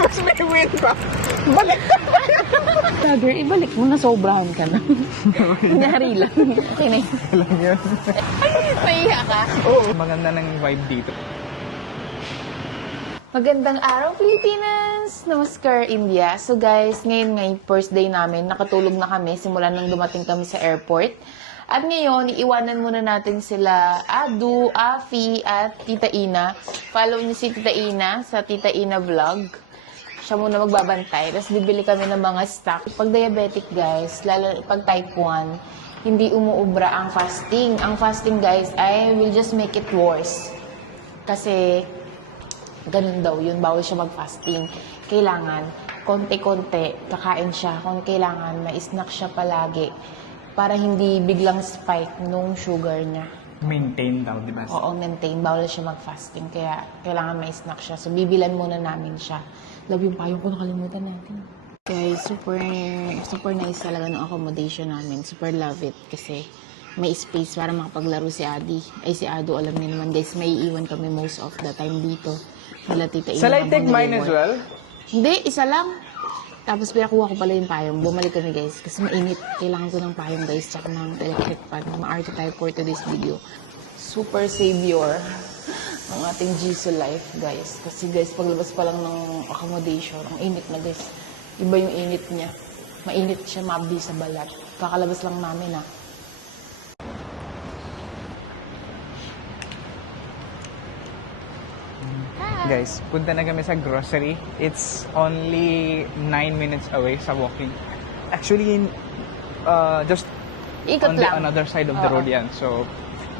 Tapos may win pa. Balik ka pa yan. Brother, ibalik mo na, sobrahan ka na. Nangyari lang. Okay na yun. Alam yun. Mahiya ka. Oo. Maganda ng vibe dito. Magandang araw, Pilipinas! Namaskar, India. So guys, ngayon first day namin. Nakatulog na kami simula nang dumating kami sa airport. At ngayon, iiwanan muna natin sila Adu, Afi, at Tita Ina. Follow niyo si Tita Ina sa Tita Ina Vlog. Siya muna magbabantay. Tapos bibili kami ng mga stock. Pag diabetic guys, lalo pag type 1, hindi umuubra ang fasting. Ang fasting guys ay will just make it worse. Kasi ganun daw yun, bawal siya mag-fasting. Kailangan, konti-konti, kakain siya. Kung kailangan, may-snack siya palagi para hindi biglang spike nung sugar niya. Maintain daw, di ba? Oo, maintain. Bawal siya mag-fasting. Kaya kailangan may-snack siya. So, bibilan muna namin siya. Love yung payong ko, nakalimutan natin. Guys, super nice talaga ng accommodation namin. Super love it kasi may space para makapaglaro si Adi. Ay, si Ado, alam niyo naman guys, may iiwan kami most of the time dito. Wala Tita Ina. Shall I take mine as well? Hindi, isa lang. Tapos pinakuha ko pala yung payong. Bumalik kami guys. Kasi mainit. Kailangan ko ng payong guys. Tsaka ng electric fan. Ma-arte tayo for today's video. Super savior ng ating Jisoo life guys. Kasi guys, paglabas pa lang ng accommodation, ang init na guys. Iba yung init niya. Mainit siya, mabdi sa balat. Kakalabas lang namin ah. Guys, punta na kami sa grocery. It's only 9 minutes away sa walking. Actually, just Ikot on the lang. another side of the road yan. So,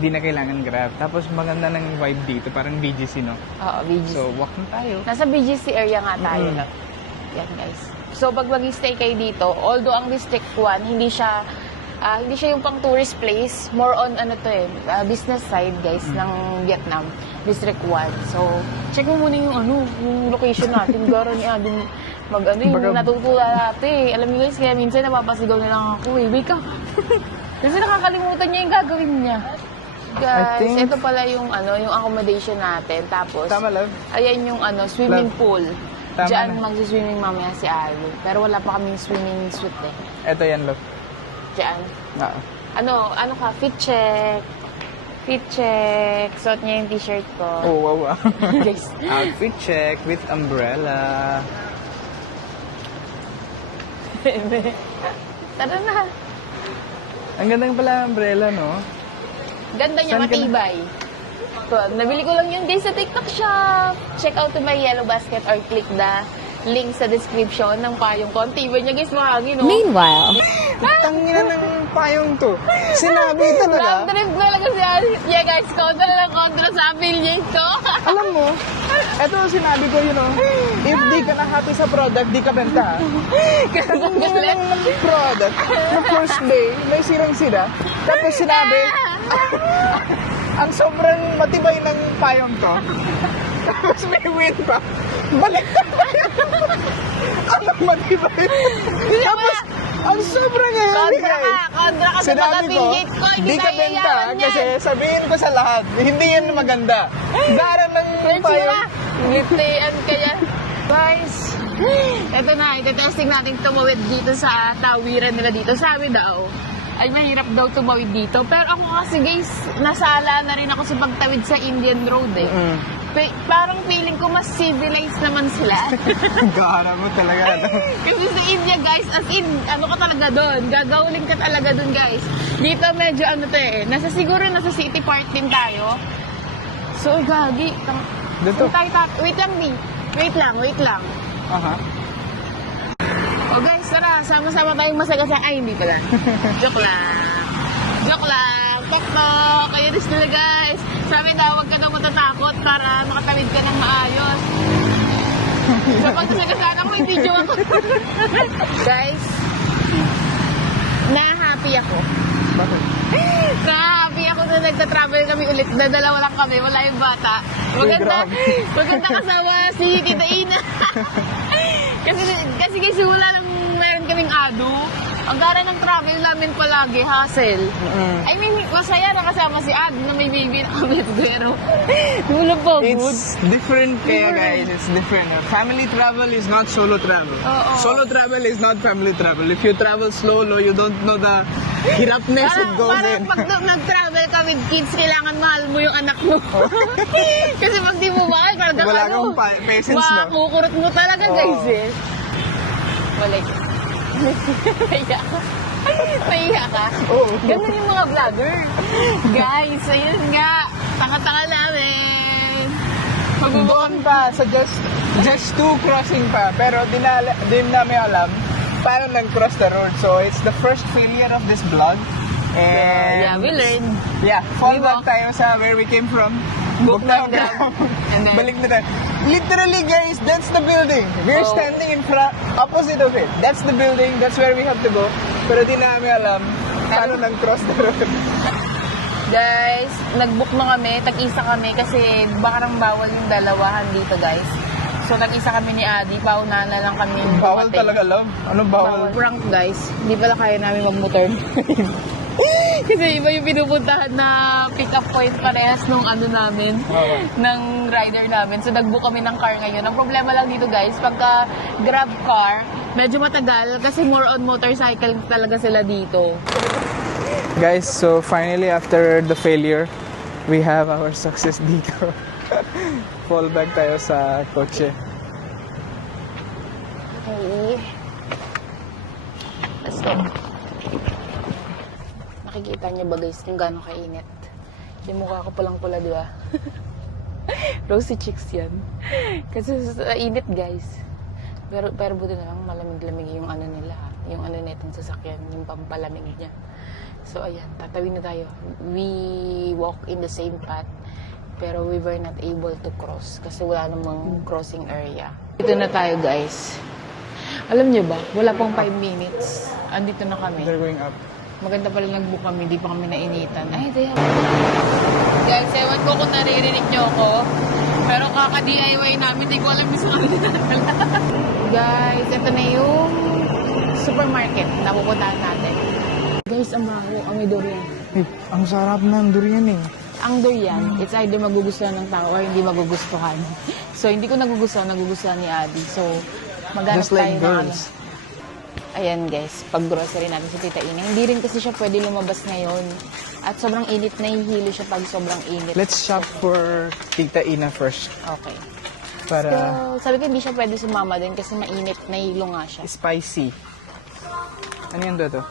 di na kailangan grab. Tapos maganda ng vibe dito, parang BGC, no? Oo, BGC. So, walk na tayo. Nasa BGC area nga tayo. Yan guys. So pag mag-stay kayo dito, although ang District 1, hindi siya yung pang tourist place, more on business side guys ng Vietnam, District 1. So check mo muna yung location natin. Garo ni Ading yung natutula natin. Alam niyo guys, kaya minsan napapasigaw na lang ako wait ka. Kasi nakakalimutan niya yung gagawin niya. Guys, ito pala yung yung accommodation natin. Tapos, Tama, love. ayan yung swimming pool. Tama Diyan na. magsiswimming mamaya si Alu. Pero wala pa kaming swimming suit eh. Ito yan, love. Diyan. Ah. Ano ka? Fit check. Fit check. Suot niya yung t-shirt ko. Oh, wow. Guys. Outfit check with umbrella. Tara na. Ang ganda pala ng umbrella, no? Ganda niya, Saan ka na- matibay. So, nabili ko lang yun guys sa TikTok shop. Check out to my yellow basket or click the link sa description ng payong ko. Ang tibay niya guys, mahangin, no? Meanwhile, Tangina ng payong to. Sinabi talaga. Round trip talaga si Alice. Yeah guys, kontra sa affiliate ko. Alam mo, eto sinabi ko, if di ka na happy sa product, di ka benta. Kasi Ang galing ng product, the first day, may sirang-sira. Tapos sinabi, ang sobrang matibay ng payong to. Tapos may win pa. Balik ka pa yan. Ang matibay. Tapos, ang sobrang heavy, guys. Kontra ka sa Sinabi ko, mag-affiliate ko. di ka benta. Kasi sabihin ko sa lahat, hindi yan maganda. Gara ng payong. Ngitian kaya. Guys, eto na, ito-testing natin tumawid dito sa tawiran nila dito. Sabi daw, ay mahirap daw tumawid dito. Pero ako kasi guys, nasala na rin ako sa pagtawid sa Indian Road eh. Parang feeling ko mas civilized naman sila. Gara mo talaga. Kasi sa India guys, as in, ka talaga doon. Gagawin ka talaga doon guys. Dito medyo siguro nasa city part din tayo. So, gagi. Dito. Wait lang, Di. Wait lang. Aha. O guys, tara, sama-sama tayong masagasa. Ay, hindi pala. Joke lang. Tok-tok. Ayun sila guys. Sabi daw, huwag ka daw matatakot para makatawid ka ng maayos. So, pag nasagasaan ako, may video ako. Guys, na-happy ako. Bakit? Na-happy ako na nagta-travel kami ulit. Dalawa lang kami, wala yung bata. Maganda kasama si Tita Ina. kasi guys, wala lang meron kaming Ado. Ang gara ng travel namin palagi, hassle. I mean, masaya na kasama si Ad na may baby na kami. Pero, wala pa, good. It's different kaya guys, it's different. Family travel is not solo travel. Oo. Solo travel is not family travel. If you travel solo, you don't know the hirapness it goes Parang in. pag nag-travel ka with kids, kailangan mahal mo yung anak mo. Kasi pag di mo mahal, parang Wala kang patience, no? Makukurot mo talaga, Oo. guys, eh. Wala ka. Mahiya ka. Mahiya ka. Oo. Ganun yung mga vlogger. Guys, ayun nga. Tanga-tanga namin. Doon pa sa just two crossing pa. Pero din namin alam paano nag-cross the road. So it's the first failure of this vlog. And Yeah, we learned. yeah, fall We back walk. tayo sa where we came from. Buknang Buknang Dam. And then- Balik na tayo. Literally guys, that's the building. We're Oh. standing in front, opposite of it. That's the building, that's where we have to go. Pero di namin alam paano nag-cross the road. Guys, nag-book na kami, tag-isa kami kasi parang bawal yung dalawahan dito, guys. So, nag-isa kami ni Adi, pauna na lang kami Bawal dumating. talaga lang. Ano bawal? Prank, guys. Hindi pala kaya namin mag-motor. Kasi iba yung pinupuntahan na pick-up point parehas nung ano namin, Oo. ng rider namin. So, nag-book kami ng car ngayon. Ang problema lang dito, guys, pagka grab car, medyo matagal kasi more on motorcycle talaga sila dito. Guys, so finally after the failure, we have our success dito. Fall back tayo sa kotse. Okay. Let's go. Nakikita niyo ba guys kung gaano kainit? Yung mukha ko palang pula, di ba? Rosy cheeks yan. Kasi sa init guys. Pero buti na lang malamig-lamig yung ano nila. Yung ano nitong sasakyan, yung pampalamig niya. So ayan, tatawid na tayo. We walk in the same path. Pero we were not able to cross kasi wala namang crossing area. Dito na tayo guys. Alam niyo ba, wala pang 5 minutes. Andito na kami. They're going up. Maganda pala nag-book kami, di pa kami nainitan. Ay, di. Guys, ewan ko kung naririnig niyo ako. Pero kaka-DIY namin, di ko alam yung saan Guys, ito na yung supermarket na pupuntahan natin. Guys, ang baho, amoy durian. Hey, ang sarap ng durian eh. Ang durian, it's either magugustuhan ng tao or hindi magugustuhan. So, hindi ko nagugustuhan ni Adi. So, maghanap Just like tayo ng girls. Ayan guys, pag grocery natin si Tita Ina. Hindi rin kasi siya pwede lumabas ngayon. At sobrang init, nahihilo siya pag sobrang init. Let's shop for Tita Ina first. Okay. Para So, sabi ko hindi siya pwede sumama din kasi mainit, nahihilo nga siya. spicy. Ano yan to?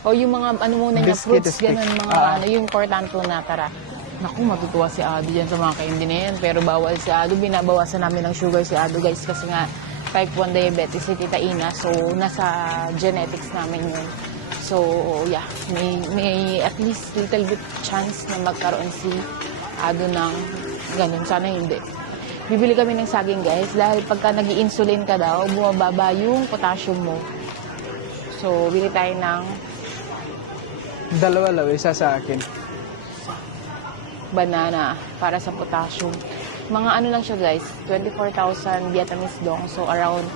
O yung mga ano muna niya, Biscuit, fruits, biscuit. ganun, mga ano, yung importante na tara. Naku, matutuwa si Ado dyan sa mga kaindi na yan. Pero bawal si Ado, binabawasan namin ng sugar si Ado guys kasi nga type 1 diabetes si Tita Ina. So, nasa genetics namin yun. So, yeah, may at least little bit chance na magkaroon si Ado ng ganun. Sana hindi. Bibili kami ng saging guys dahil pagka nag-i-insulin ka daw, bumababa yung potassium mo. So, bili tayo ng Dalawa lang, isa sa akin. banana para sa potassium. Mga ano lang siya guys, 24,000 Vietnamese dong. So around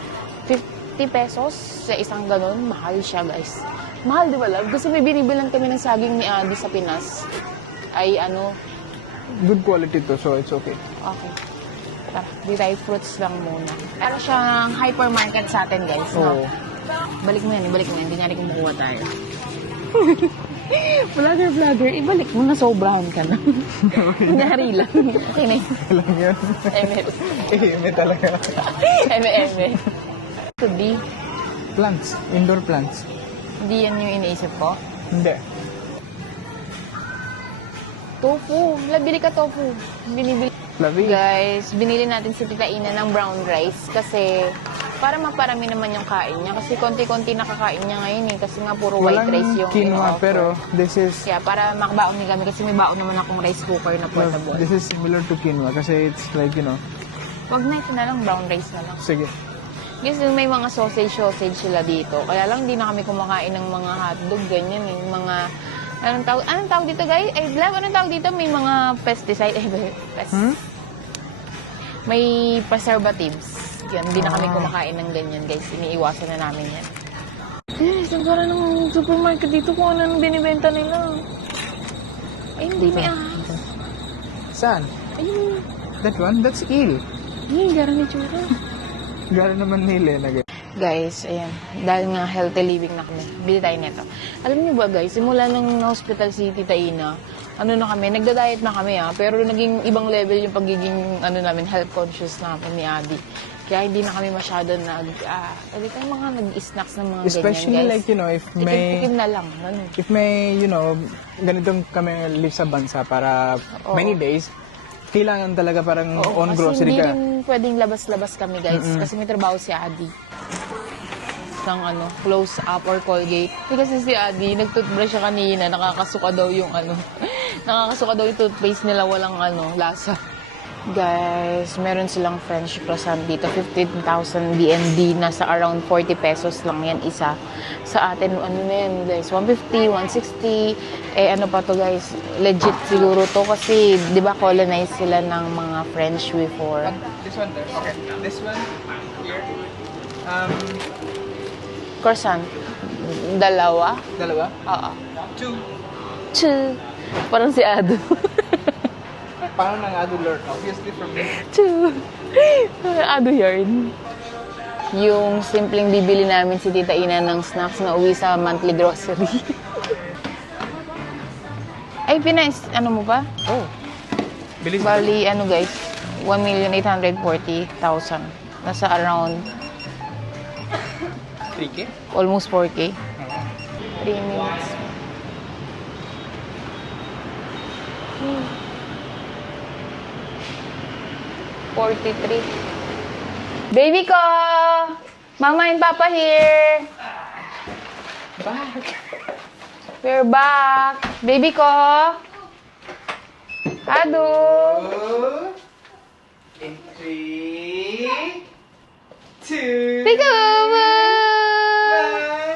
50 pesos sa isang ganun. Mahal siya guys. Mahal di ba love? Kasi may binibilan kami ng saging ni Adi sa Pinas. Ay ano, Good quality to, so it's okay. okay. Tara, di tayo fruits lang muna. Para siyang hypermarket sa atin guys. Oo. No? Balik mo yan. Hindi nga rin kumukuha tayo. Vlogger, ibalik mo na sobrahan ka na. Kunyari lang. Okay na yun. Alam yun. Eme. Eme talaga. Eme. Could be. Plants. Indoor plants. Hindi yan yung iniisip ko. Hindi. Tofu. Bili ka tofu. Binibili. Labi. Guys, binili natin si Tita Ina ng brown rice kasi para maparami naman yung kain niya. Kasi konti-konti nakakain niya ngayon eh. Kasi nga puro white Walang rice yung quinoa, ino-offer. pero this is Kaya para makabaon niya kami kasi may baon naman akong rice cooker na portable. this is similar to quinoa kasi it's like, you know, Wag na ito na lang, brown rice na lang. sige. Guys, may mga sausage sila dito. Kaya lang hindi na kami kumakain ng mga hotdog, ganyan eh. Mga, anong tawag dito guys? Ay, Blav, anong tawag dito? May mga pesticide, may preservatives. Yan, hindi na kami kumakain ng ganyan guys. Iniiwasan na namin yan. Yes, ang gara ng supermarket dito kung ano nang binibenta nila. Ay, hindi may ahas. Saan? Ayun. That one? That's eel. Ay, gara ni Chura. Gara naman nila na Guys, ayan. Dahil nga healthy living na kami, bili tayo nito. Alam niyo ba guys, simula nung hospital si Tita Ina, ano na kami, nagda-diet na kami pero naging ibang level yung pagiging namin, health conscious namin ni Abby. Kaya hindi na kami masyado hindi tayo mga nag-snacks ng mga especially ganyan, guys. like, you know, if may, Tikim-tikim na lang. Ganun. if may, you know, ganitong kami live sa bansa para Oo. many days, kailangan talaga parang Oo, on kasi grocery hindi ka. rin pwedeng labas-labas kami, guys. Kasi may trabaho si Adi. Ng close up or Colgate. Kasi si Adi, nag-toothbrush siya kanina, nakakasuka daw yung nakakasuka daw yung toothpaste nila, walang lasa. Guys, meron silang French croissant dito. 15,000 BND. Nasa around 40 pesos lang yan isa. Sa atin, ano na yan, guys? 150, 160. Ano pa to, guys? Legit siguro to kasi, di ba, colonized sila ng mga French before. This one there. Okay. This one here. Croissant. Dalawa? Dalawa? Oo. 2. Parang si Ado. Paano nang adult? Obviously from me. Ado yarn. Yung simpleng bibili namin si Tita Ina ng snacks na uwi sa monthly grocery. Ay, ano mo pa? Oh. Bilis. Bali, guys, 1,840,000. Nasa around 3K? almost 4K. 3 minutes. 43. Baby ko! Mama and Papa here! Back. We're back! Baby ko! Ado! 3, 2, Teka, Mama!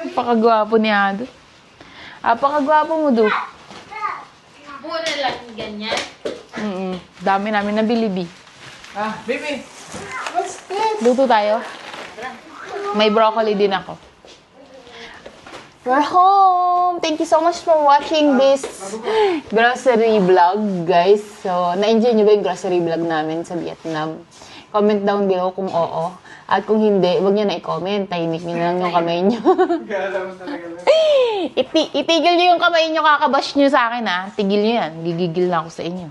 Napakagwapo ni Ado. Napakagwapo mo, Do. Pura lang ganyan. Dami namin nabili, Bi. baby. What's this? Luto tayo. May broccoli din ako. We're home! Thank you so much for watching this grocery vlog, guys. So, na-enjoy nyo ba yung grocery vlog namin sa Vietnam? Comment down below kung oo. At kung hindi, huwag nyo na i-comment. Tahimik nyo na lang yung kamay nyo. Itigil nyo yung kamay nyo, kakabash nyo sa akin, ha? Tigil nyo yan. Gigigil na ako sa inyo.